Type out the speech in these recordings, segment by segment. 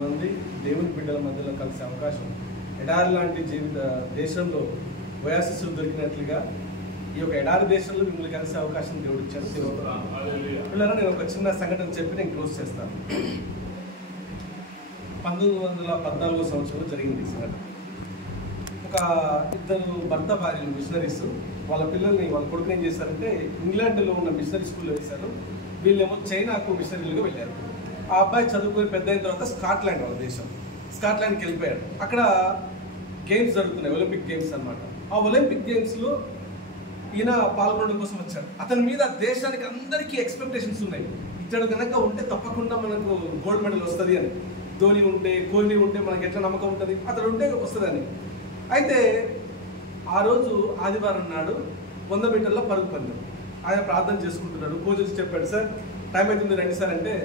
మంది దేవుని బిడ్డల మధ్యలో కలిసే అవకాశం ఎడారి లాంటి దేశంలో వయాసిస్సులు దొరికినట్లుగా ఈ యొక్క ఎడారి దేశంలో మిమ్మల్ని కలిసే అవకాశం దేవుడు ఇచ్చారు. పిల్లలు నేను ఒక చిన్న సంఘటన చెప్పి నేను క్లోజ్ చేస్తాను. 1914 సంవత్సరంలో జరిగింది ఈ సంఘటన. ఒక ఇద్దరు భర్త భార్యలు మిషనరీస్ వాళ్ళ పిల్లల్ని వాళ్ళ కొడుకుని ఏం చేశారంటే ఇంగ్లాండ్లో ఉన్న మిషనరీ స్కూల్లో వేశారు. వీళ్ళేమో చైనాకు మిషనరీలుగా వెళ్ళారు. ఆ అబ్బాయి చదువుకుని పెద్ద అయిన తర్వాత స్కాట్లాండ్ వాళ్ళ దేశం స్కాట్లాండ్కి వెళ్ళిపోయాడు. అక్కడ గేమ్స్ జరుగుతున్నాయి, ఒలింపిక్ గేమ్స్ అనమాట. ఆ ఒలింపిక్ గేమ్స్లో ఈయన పాల్గొనడం కోసం వచ్చాడు. అతని మీద దేశానికి అందరికీ ఎక్స్పెక్టేషన్స్ ఉన్నాయి. ఇతడు కనుక ఉంటే తప్పకుండా మనకు గోల్డ్ మెడల్ వస్తుంది అని. ధోని ఉంటే కోహ్లీ ఉంటే మనకి ఎట్లా నమ్మకం ఉంటుంది, అతడు ఉంటే వస్తుందని. అయితే ఆ రోజు ఆదివారం నాడు 100 మీటర్ల పరుగు పందెం. ఆయన ప్రార్థన చేసుకుంటున్నాడు. కోచ్ వచ్చి చెప్పాడు, సార్ టైం అవుతుంది రండి సార్ అంటే,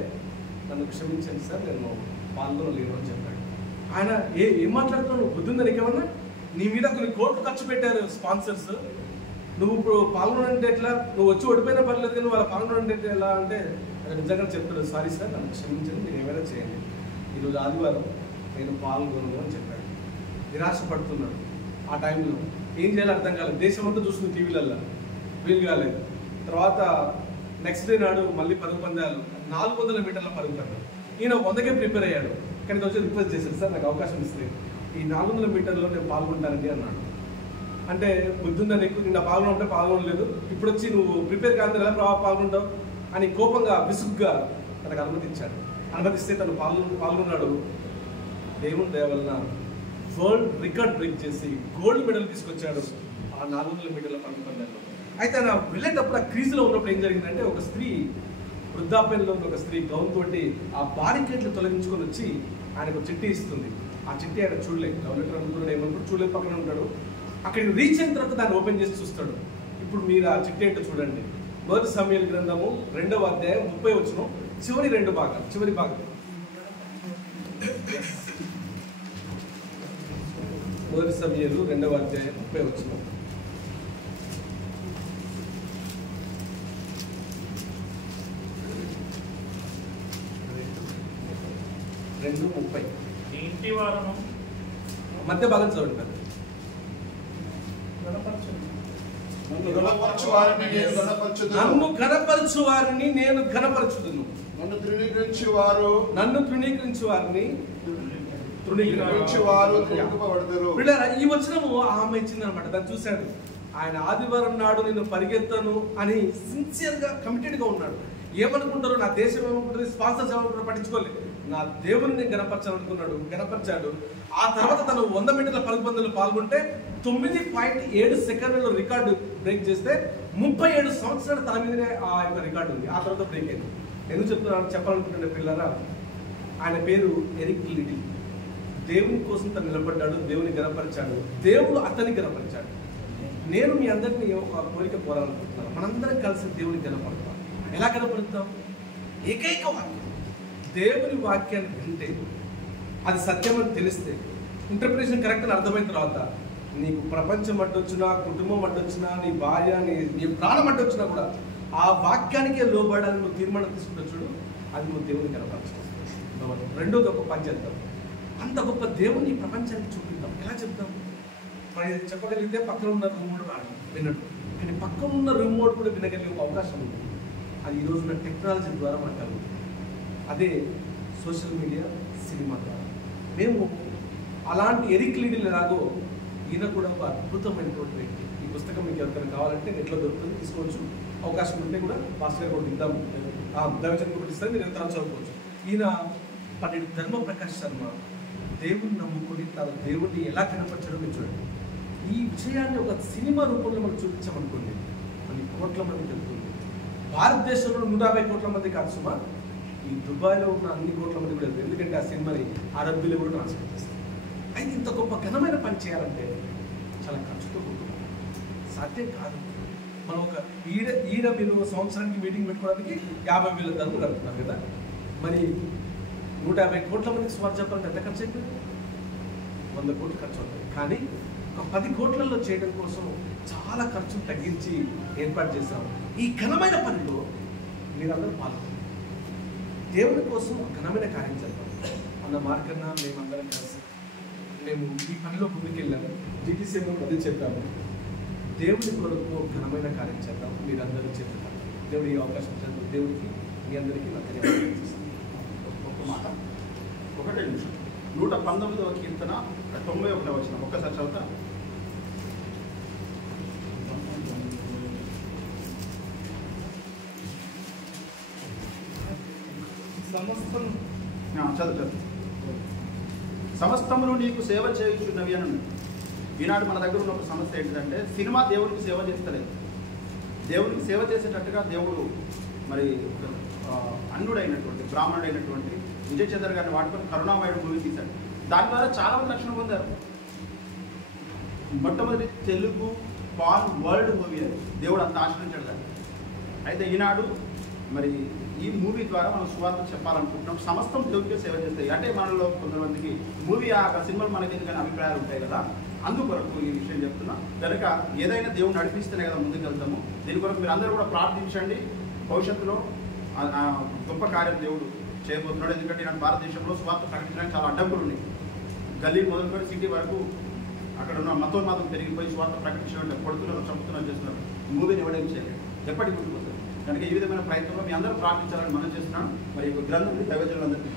నన్ను క్షమించండి సార్ నేను పాల్గొనలేను అని చెప్పాడు. ఆయన ఏం మాట్లాడుతున్నావు, నువ్వు బుద్ధుందా నీకేమన్నా? నీ మీద కొన్ని కోట్లు ఖర్చు పెట్టారు స్పాన్సర్స్, నువ్వు ఇప్పుడు పాల్గొనంటే ఎట్లా? నువ్వు వచ్చి ఓడిపోయినా పర్లేదు కానీ వాళ్ళ పాల్గొనంటే ఎలా అంటే నిజంగా చెప్తాడు, సారీ సార్ నన్ను క్షమించండి, మీరు ఏమైనా చేయండి, ఈరోజు ఆదివారం నేను పాల్గొనను అని చెప్పాడు. నిరాశపడుతున్నాడు. ఆ టైంలో ఏం చేయాలో అర్థం కాలేదు. దేశం అంతా చూస్తుంది టీవీలల్లో, వీలు కాలేదు. తర్వాత నెక్స్ట్ డే నాడు మళ్ళీ పరుగు పందాలు, 400 మీటర్ల పరుగు పందాలు. ఈయన 100కే ప్రిపేర్ అయ్యాడు. కానీ వచ్చి రిక్వెస్ట్ చేశాడు, సార్ నాకు అవకాశం ఇస్తే ఈ 400 మీటర్లో నేను పాల్గొంటానండి అన్నాడు. అంటే బుద్ధుందా నీకు, నిన్న పాల్గొనంటే పాల్గొనలేదు, ఇప్పుడు వచ్చి నువ్వు ప్రిపేర్ కాదు ఎలా పాల్గొంటావు అని కోపంగా విసుగ్గా తనకు అనుమతించాడు. అనుమతిస్తే తను పాల్గొన్నాడు. దేవుని దయ వలన వరల్డ్ రికార్డ్ బ్రేక్ చేసి గోల్డ్ మెడల్ తీసుకొచ్చాడు ఆ 400 మీటర్ల పరుగు పందాల్లో. అయితే ఆయన వెళ్ళేటప్పుడు ఆ క్రీజులో ఉన్నప్పుడు ఏం జరిగిందంటే, ఒక స్త్రీ వృద్ధాప్యంలో ఉన్న ఒక స్త్రీ గౌన్ తోటి ఆ బారికేట్లు తొలగించుకొని వచ్చి ఆయనకు చిట్టి ఇస్తుంది. ఆ చిట్టి ఆయన చూడలేదు, లవ్ లెటర్ అనుకున్నాడు, ఏమనుకుంటు చూడలేదు, పక్కన ఉంటాడు. అక్కడికి రీచ్ అయిన తర్వాత దాన్ని ఓపెన్ చేసి చూస్తాడు. ఇప్పుడు మీరు ఆ చిట్టి ఏంటో చూడండి. 1 సమూయేలు గ్రంథము 2వ అధ్యాయం 30 వచనం చివరి 2 భాగాలు, చివరి భాగం. 1 సమూయేలు 2వ అధ్యాయం 30 వచనం. 2:30 ఇంటి వారము మధ్య భాగం చదువుతారు. నన్ను ఘనపరచు వారిని నేను ఘనపరచుదును, నన్ను తృణీకరించు వారిని ఈ వచనము ఆమె ఇచ్చిందనమాట. దాన్ని చూశాడు ఆయన. ఆదివారం నాడు నేను పరిగెత్తను అని సిన్సియర్గా కమిటెడ్గా ఉన్నాడు. ఏమనుకుంటారో, నా దేశం ఏమనుకుంటుంది, స్పాన్సర్స్ ఏమనుకుంటారో పట్టించుకోలేదు. నా దేవుని గణపరచాలనుకున్నాడు, గణపరిచాడు. ఆ తర్వాత తను 100 మీటర్ల పరుగు పందెంలో పాల్గొంటే 9.7 సెకండ్లలో రికార్డు బ్రేక్ చేస్తే 37 సంవత్సరాలు తన మీదనే ఆ యొక్క రికార్డు ఉంది. ఆ తర్వాత బ్రేక్ అయింది. ఎందుకు చెప్తున్నాను చెప్పాలనుకుంటున్న పిల్లరా, ఆయన పేరు ఎరిక్ లిటిల్. దేవుని కోసం తను నిలబడ్డాడు, దేవుని గణపరిచాడు, దేవుడు అతన్ని గణపరిచాడు. నేను మీ అందరినీ ఒక కోరిక కోరాలనుకుంటున్నాను, మనందరం కలిసి దేవుని గణపడతాం. ఎలా గణపడతాం? ఏకైక వాక్యం, దేవుని వాక్యాన్ని వింటే, అది సత్యం అని తెలిస్తే, ఇంటర్ప్రిటేషన్ కరెక్ట్ అని అర్థమైన తర్వాత, నీకు ప్రపంచం అడ్డొచ్చినా, కుటుంబం అడ్డొచ్చినా, నీ భార్య నీ ప్రాణం అడ్డొచ్చినా కూడా ఆ వాక్యానికే లోబడాలని నువ్వు తీర్మానం తీసుకుంటూ చూడు, అది నువ్వు దేవుని కనపరచు. రెండోది ఒక పని చేద్దాం, అంత గొప్ప దేవుని ఈ ప్రపంచానికి చూపిద్దాం. ఎలా చెప్తాం? చెప్పగలిగితే పక్కన ఉన్న రిమోట్ వినడు, కానీ పక్కన ఉన్న రిమోట్ కూడా వినగలిగే ఒక అవకాశం ఉంది. అది ఈరోజున్న టెక్నాలజీ ద్వారా మనకు కలుగుతుంది. అదే సోషల్ మీడియా, సినిమా ద్వారా. మేము అలాంటి ఎరిక్ లిటిల్ ఎలాగో ఈయన కూడా ఒక అద్భుతమైనటువంటి వ్యక్తి. ఈ పుస్తకం మీకు ఎవరికైనా కావాలంటే నెట్లో దొరుకుతుంది, తీసుకోవచ్చు. అవకాశం ఉంటే కూడా మాస్టర్ గారు కూడా ఇద్దాము, దైవజన్ కూడా ఇస్తారు, మీరు ఎంత చదువుకోవచ్చు. ఈయన పండిట్ ధర్మప్రకాష్ శర్మ దేవుని నమ్ముకొని తన దేవుడిని ఎలా కనపరచడం మీరు చూడండి. ఈ విషయాన్ని ఒక సినిమా రూపంలో మనం చూపించామనుకోండి, కొన్ని కోట్ల మంది తెలుస్తుంది. భారతదేశంలో 150 కోట్ల మంది కాదు సుమా, ఈ దుబాయ్లో ఉన్న అన్ని కోట్ల మంది కూడా వెళ్తారు. ఎందుకంటే ఆ సినిమాని అరబ్బీలో కూడా ట్రాన్స్లేట్ చేస్తారు. అయితే ఇంత గొప్ప ఘనమైన పని చేయాలంటే చాలా ఖర్చుతో కూడుకుంటుంది, సాధ్యం కాదు. మనం ఒక ఈడ మీరు సంవత్సరానికి మీటింగ్ పెట్టుకోవడానికి 50,000 ధరలు కడుతున్నారు కదా, మరి 150 కోట్ల మందికి సుమారు చెప్పాలంటే ఎంత ఖర్చు అవుతుంది? 100 కోట్లు ఖర్చు అవుతుంది. కానీ ఒక 10 కోట్లలో చేయడం కోసం చాలా ఖర్చును తగ్గించి ఏర్పాటు చేశాం. ఈ ఘనమైన పనిలో మీరందరూ పాల్గొన్నారు. దేవుని కోసం ఘనమైన కార్యం చేద్దాం. అన్న మార్కన్నా మేమందరం కలిసి మేము ఈ పనిలో ముందుకెళ్ళాము. జీటీసీలో అదే చెప్పాము, దేవుడి కొరకు ఘనమైన కార్యం చేద్దాం, మీరందరూ చేద్దాం. దేవుడి ఈ అవకాశం చేద్దాం. దేవుడికి మీ అందరికీ నా ధన్యవాదాలు చేస్తాను. ఒక మాట, ఒకటే నిమిషం. 119వ కీర్తన 91వ వచనం ఒక్కసారి చదువుతా. చదువు. సమస్తమును నీకు సేవ చేయుచున్నవి అని. ఈనాడు మన దగ్గర ఉన్న ఒక సమస్య ఏంటంటే సినిమా దేవునికి సేవ చేస్తలేదు. దేవునికి సేవ చేసేటట్టుగా దేవుడు మరి అన్నుడైనటువంటి బ్రాహ్మణుడైనటువంటి విజయ్ చంద్ర గారిని వాడుకొని కరుణామయుడు మూవీ తీశాడు. దాని ద్వారా చాలా మంది రక్షణ పొందారు. మొట్టమొదటి తెలుగు పాన్ వరల్డ్ మూవీ అది. దేవుడు అంత ఆశ్రయించాడు దాన్ని. అయితే ఈనాడు మరి ఈ మూవీ ద్వారా మనం సువార్త చెప్పాలనుకుంటున్నాం. సమస్తం దేవుడికి సేవ చేస్తాయి. అంటే మనలో కొంతమందికి మూవీ ఆ సినిమాలు మనకి ఎందుకని అభిప్రాయాలు ఉంటాయి కదా, అందుకొరకు ఈ విషయం చెప్తున్నా. కనుక ఏదైనా దేవుడు నడిపిస్తేనే కదా ముందుకు వెళ్తాము. దీని కొరకు మీరు అందరూ కూడా ప్రార్థించండి. భవిష్యత్తులో గొప్ప కార్యం దేవుడు చేయబోతున్నాడు. ఎందుకంటే ఈనాడు భారతదేశంలో సువార్త ప్రకటించడానికి చాలా అడ్డంకులు ఉన్నాయి. గల్లీ మొదలుకొని సిటీ వరకు అక్కడ ఉన్న మతోన్మాదం పెరిగిపోయి స్వార్థ ప్రకటించినట్టు కొడుతున్నారు, చంపుతున్నారు, చేస్తున్నారు. మూవీని ఎవడేం చేయలేదు, ఎప్పటికీ గుర్తుపోతుంది. కనుక ఈ విధమైన ప్రయత్నంలో మీ అందరూ ప్రార్థించాలని మనం చేస్తున్నాను. మరి ఈ గ్రంథం దైవజనులందరికీ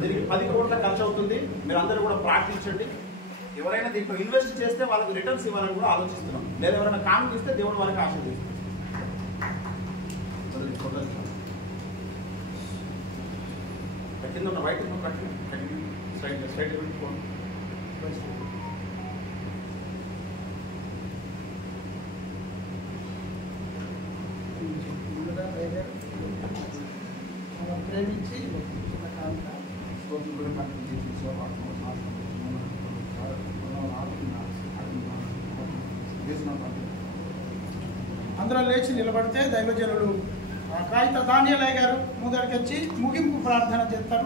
దీనికి 10 కోట్ల ఖర్చు అవుతుంది. మీరు అందరూ కూడా ప్రార్థించండి. ఎవరైనా దీంట్లో ఇన్వెస్ట్ చేస్తే వాళ్ళకి రిటర్న్స్ ఇవ్వాలని కూడా ఆలోచిస్తున్నాం. లేదా ఎవరైనా కామెంట్ ఇస్తే దేవుడు వాళ్ళకి ఆశీర్వదిస్తాం. కింద ఉన్న వైట్ కట్టి స్ట్రైట్ పెట్టుకోండి. ప్రేమించి అందరూ లేచి నిలబడితే దైవజనులు కాగిత దానియలయ్య గారు ముందరికి వచ్చి ముగింపు ప్రార్థన చేస్తారు.